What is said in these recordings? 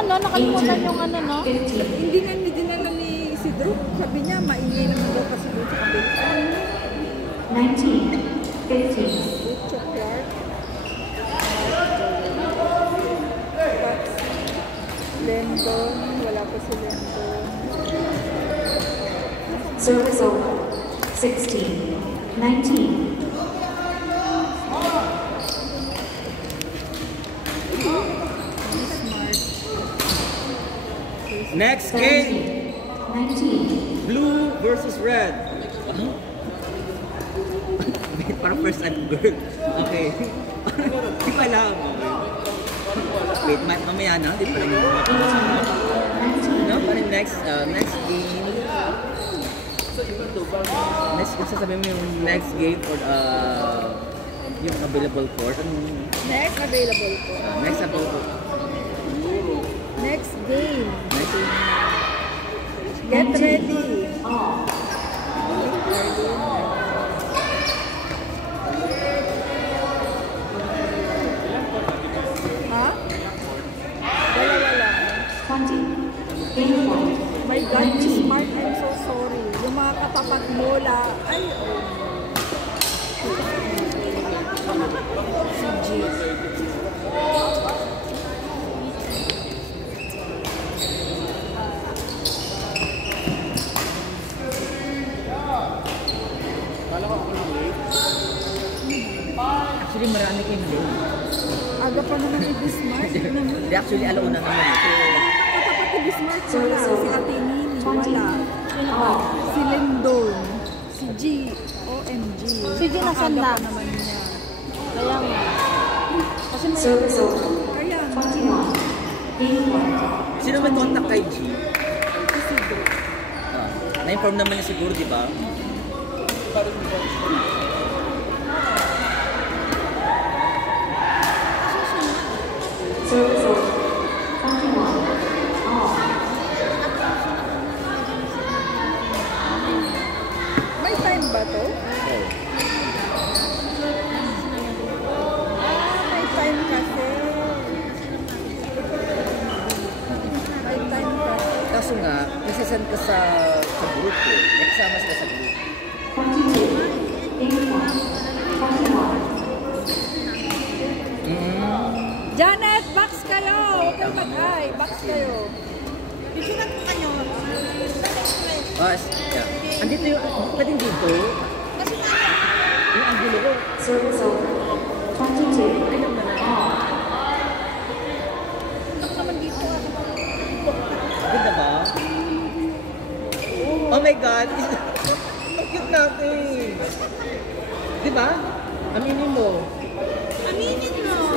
ano, nakalimutan yung ano, no? Hindi nga dinala ni Isidro. Sabi niya, maingay naman daw kasi doon sa kabila. 19, 15. Butcho Clark. Lendon. Wala pa si Lendon. Service over. 16, 19. Next game, 19. blue versus red. Wait, parang first time girl. Okay. Di pa lang. Wait, mamaya na. Di pa lang yung mga no, parang next game. Next, sasabihin mo yung next game for yung available court. Next available ko. Next available. Next game. Next game. Get ready. Ha? Dalawa lang. 20. Game point. My God, Miss Mark, I'm so sorry. Yung mga katapat mo ay, si G. Actually, marami kayong game. Aga pa naman ni Bismarck. Hindi, actually, alauna naman eh. Katapat ni Bismarck wala. Si Ate Nini, wala. Si Lendon. Si G. OMG. Si G nasan Aga na? pa naman niya. Kaya mo. Kasi may... Service over. Kaya, 21. Game point. Sino may contact kay G? Isidro. Na-inform naman niya siguro, di ba? Service over. 21. Off. May time ba to? Oh. May time kasi. May time kasi. Kaso nga, nasasend ka sa group ko. Nagsama sila sa group. 22. Game point. 21. Janet, box kayo! Huwag kayo mag-ay. Box kayo. Bisunan mo kayo. Ah, yeah. Andito yung, pwedeng dito. Yung angulo ko. Service over. 22. Off. Ganda ba? Oh my God! Ang cute natin! Di ba? Aminin mo. Aminin mo.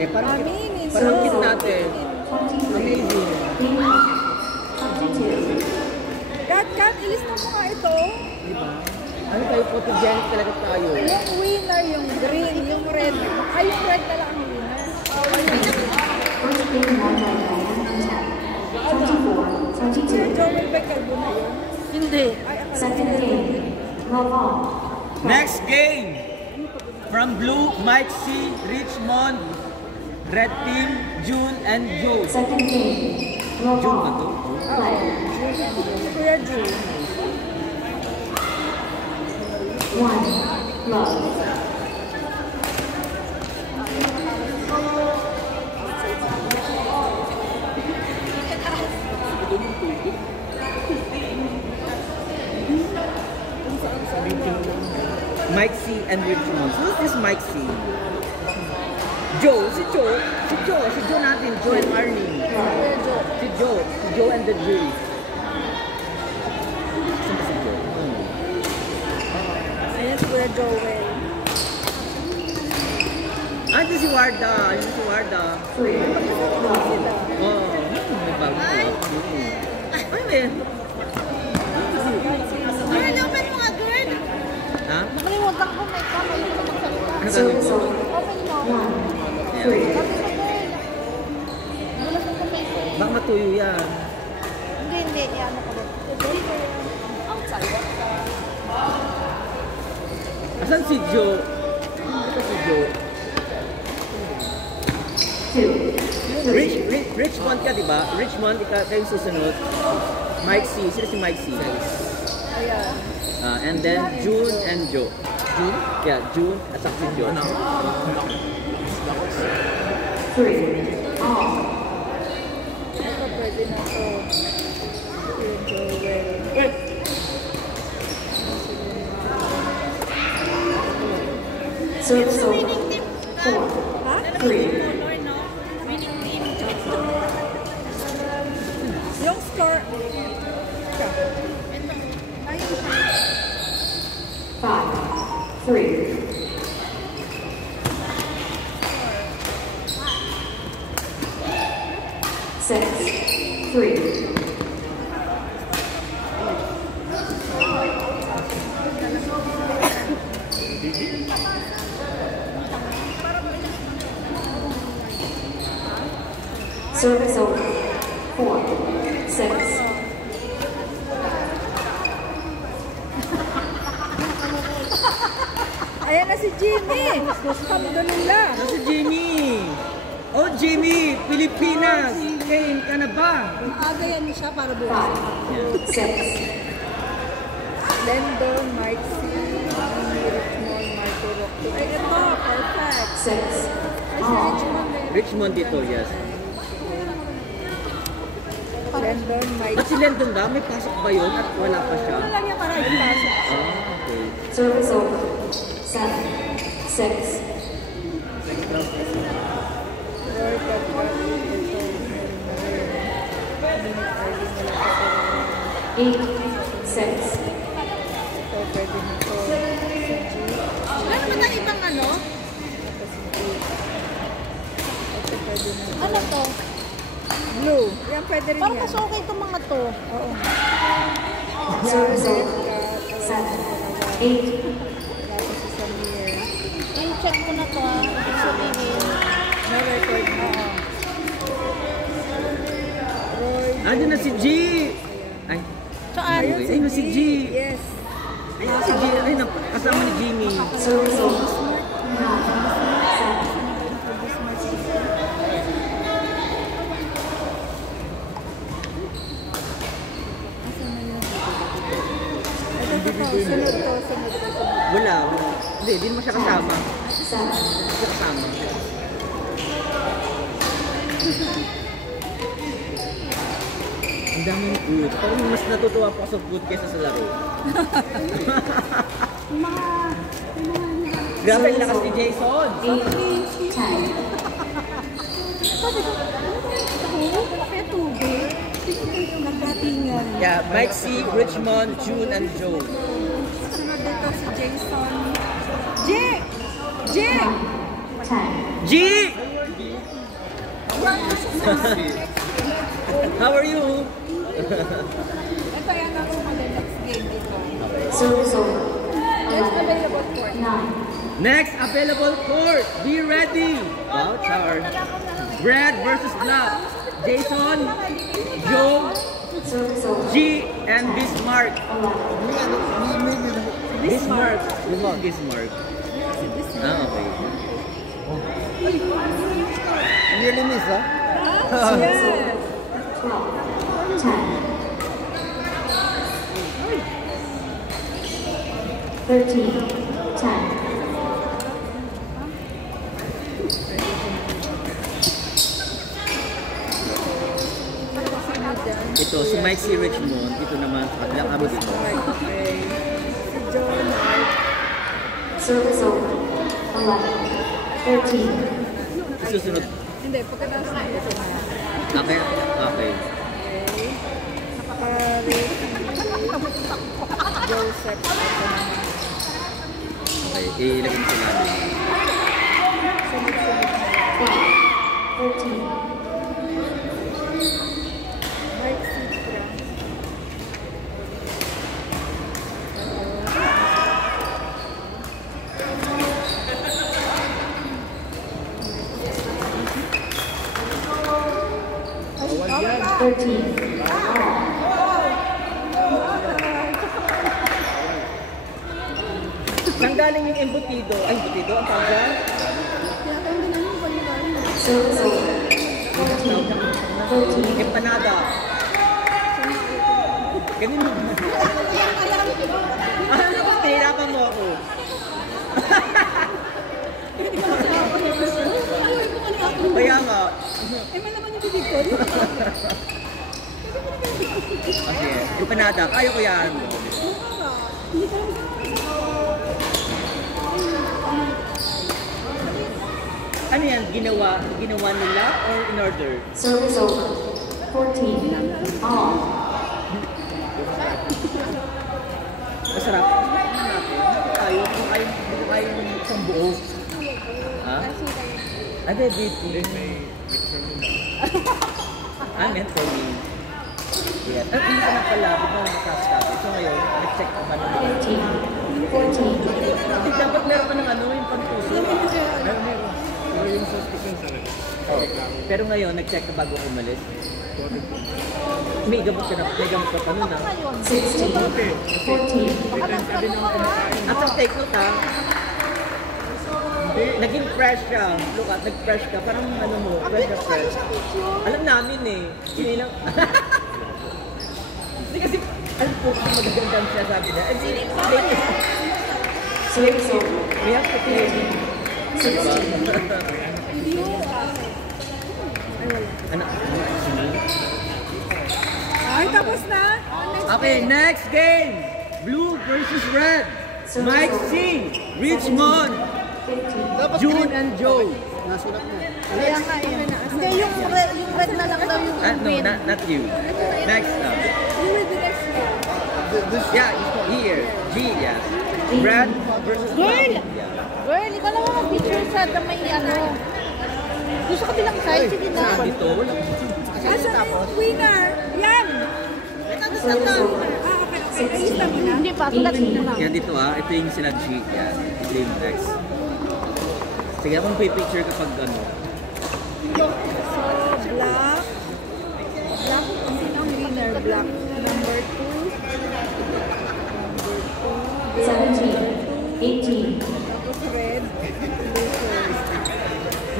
Eh, parang Aminin. parang cute natin. Amazing. Kat, ilis na mo nga ito. Di ba? Ano tayo, photogenic talaga tayo. Yung winner, yung green, yung red. Ay, yung red na lang ang winner. First game won by Diane and 24. Si 22. Joel Becalbo na yun. Hindi. Ay, akala Second game. Lavon. Next game! From Blue, Mike C, Richmond, Red Team, June, and Joe. Second game. June ba to? Play. Kuya Joel. 1. Love. Mike C and Richmond. Who's this Mike C? Joe, si Joe natin, Joe and Arnie. Si Joe and the Jury. Saan ba si Joe? Ayan si Kuya Joel. Ah, ito si Warda. Ito si Warda. 3. Sila. Oh, may bago ko. Ay, may. Girl, open mo nga, girl. Ha? Nakalimutan ko may kamay ko magsalita. Ano Service sabi mo? over. Open mo. 1. 3. Sabi ko, girl. Gulas ang kamay ko. Baka matuyo yan. Hindi. Ano ko ba? Outside. Asan si Joe? Ito si Joe. 2. Richmond ka, di ba? Richmond, kayo susunod. Mike C. Sino si Mike C? Ayan. And then June and Joe. June? Yeah, June at saka si Joe. Three. All. Ito pwede na to. Yung Joel. Service over. Four. Ha? Three. Yung score. Five. Three. Six. Three. Service over. Four. Six. Ayan na si Jimmy. Alhamdulillah. Si Jimmy! Oh, Jimmy! Pilipinas! Kane ka na ba? Aga yan siya para bukas. Six. Lendon, Mike C, Jimmy, Richmond, Michael Rockto. Ay, ito. Perfect. Six. Ay, si All. Richmond. Richmond dito, yes. Lendon, Mike Ba't si Lenton ba? May pasok ba yun at wala pa siya? Wala niya para ipasok. Ah, okay. Service over. Seven. Six. Roy, Pagpati, ito. Eight. Six. Ito, pwede nito. Si G. Wala naman na ibang ano? Ito, pwede nito. Ano to? Blue. Yan, pwede rin Parang yan. mas okay itong mga to. Oo. Service Red over. Cat, Seven. Eight. tapos si Samir. Yung check ko na to ah. Ibig sabihin. No record na. Roy. Andun na si G! Ay, So, Ayun, ayun na si G! Yes. Ayun si G! Ay, kasama ni Jimmy. Service over. Nine. Seven. Ito, sunod to, sunod. Wala. Hindi, di mo siya kasama. Seven. Hindi siya kasama. Ang daming food. Parang mas natutuwa po ako sa food kaysa sa laro. Grabe ang lakas ni Jason! Eight. Ten. Kaya tubig. Nagdatingan. Yeah, Mike C, Richmond, June, and Joe. Sunod dito si Jason. J! J! Ten. G! How are you? Ito yan ang next game dito. Service over. Next available court. Nine. Next available court. Be ready. Wow, Char. Brad versus Black. Jason, Joe, Service over. G, and Bismarck. Eleven. Bismarck. Bismarck. Ah, okay. Nearly miss, ha? Yes. 12. 10. 13. 10. Ito, si Mike C. Richmond. Ito naman, kabila kami dito. Okay. Si John. Service over. 11. 13. Susunod. Hindi, pagkatapos na ito na. Okay, okay. Joseph. Okay, ilagay mo sila. 13. Mike Citra. Saan galing yung embutido? Ay, embutido ang tawag dyan? Service over. Empanada. Ganun mo. Ano ba? Pinirapan mo ako. Kaya nga. may laman yung bibig ko. Okay. Empanada. Kaya ko yan. Ano yan? Ginawa nila or in order? Service over. 14. All. Masarap. Ayaw kung ayaw yung isang buo. Ha? Ade, dito. Meant for me. Yeah. At hindi ka na pala, di ba nakasabi? So ngayon, nag-check ka pa naman. 15. 14. Dapat meron pa ng ano, yung pantuso. Yung suspicion sa rin. Pero ngayon, nag-check ka bago umalis. May gamot ka pa nun, ha? 16. 14. At ang take note, ha? Naging fresh siya. Look at, nag-fresh ka. Parang ano mo, fresh na fresh. Alam namin eh. Hindi lang. Hindi kasi, alam po kung magagandang siya sabi niya. And sini, Service over. we have to play. 16. Ano? Ay, tapos na. Okay, next game. Blue versus red. Mike C. Richmond. 15. June and Joe. Nasulat mo. Kaya nga yun. Hindi, yung red na lang daw yung No, win. not you. Next now. You will be next year. Yeah, here. G, yeah. Red versus Girl! black. Girl, ikaw naman mag-picture sa may ano. Gusto ka bilang side, sige na. Saan dito? Wala. Asan na yung winner? Yan! Service over. Okay. Ayos na mo na. Hindi pa, sulat mo na. Yan dito ah. Ito yung sila G. Yan. Ito yung next. Sige, akong pipicture kapag ano. Black. Black. Ang sinang winner? Black. Number 2. 17. 18. Tapos red.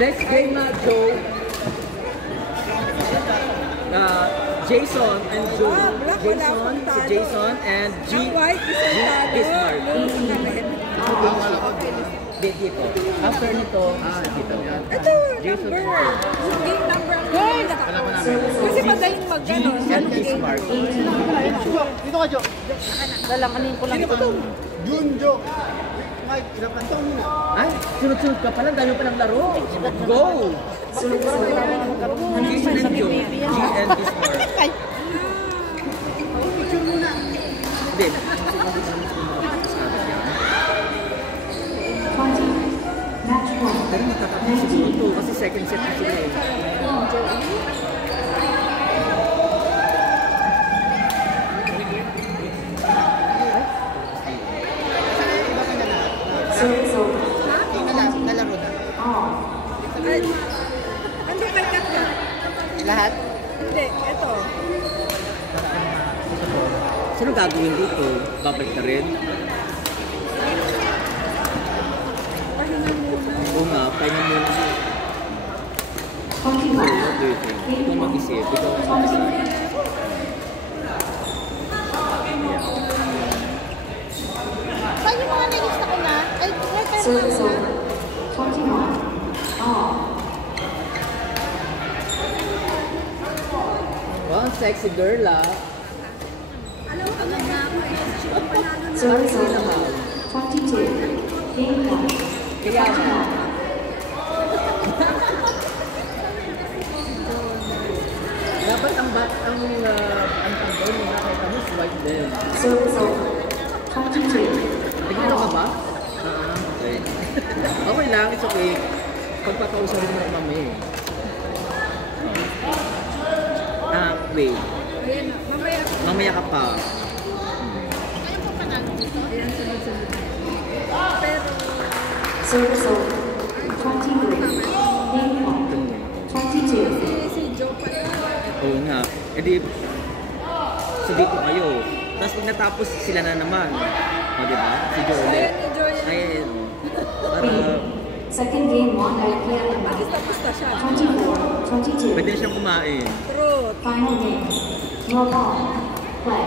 Next game na, Joe. Jason and Joe. Black, wala Jason, akong si talo. Jason and G. Ang white is ang talo. Bismarck. Blue na red. Dito. After nito, dito. Ito, Jason. number. Yung game number. Girl! Service Kasi over. magaling mag-ano. And Bismarck. Dito ka, Jo. Lalanganin ko lang ito. Jun, Jo. Mike, ilapan taon mo na. Ay, sunod-sunod ka pala. Dami pa ng laro. Go! Service over. Jason and Joe. G and Bismarck. Ay, Hindi. 20. Match point. Pero matatapos siguro to kasi second set na sila eh. Service over. Nalaro na. All. Hindi, kay cut na. Lahat? Hindi, ito. Sino gagawin dito? Babalik na rin? Pahinga muna. Oo nga, pahinga muna. 21. What do you think? Ikaw mag-isip. Ikaw mag-isip. saan yung mga nilista ko na? Ay, girl, Service over. 21. All. Wow, sexy girl ah. Service over. 22. Game point. Kaya nga. Dapat ang tanggol mo nakita mo is white din. Service over. 22. Nagkano ka ba? Okay. Okay lang, it's okay. Pagpapausa rin mo mamaya eh. Wait. Ayan na. Mamaya. Mamaya ka pa. Ayan, sunod-sunod. Pero, Service over. 23. Game point. 22. si Joe pa rin. Oo nga. E di, so dito kayo. Tapos pag natapos sila na naman. O diba? Si Joel. Ayan ni Joel. Ayun. Para Second game won by KLM. Basta siya. 24-22. Pwede siyang kumain. Truth. Final game. No ball. Play.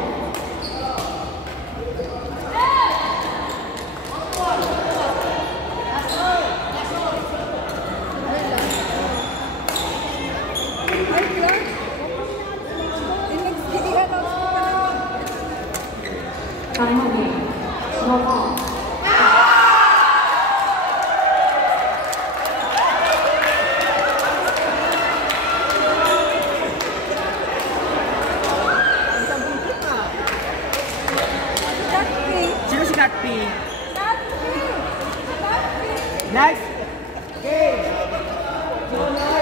Ay, Clark. I-announce mo pa naman. Final game. No ball. Sino si Kat P? Next! Game!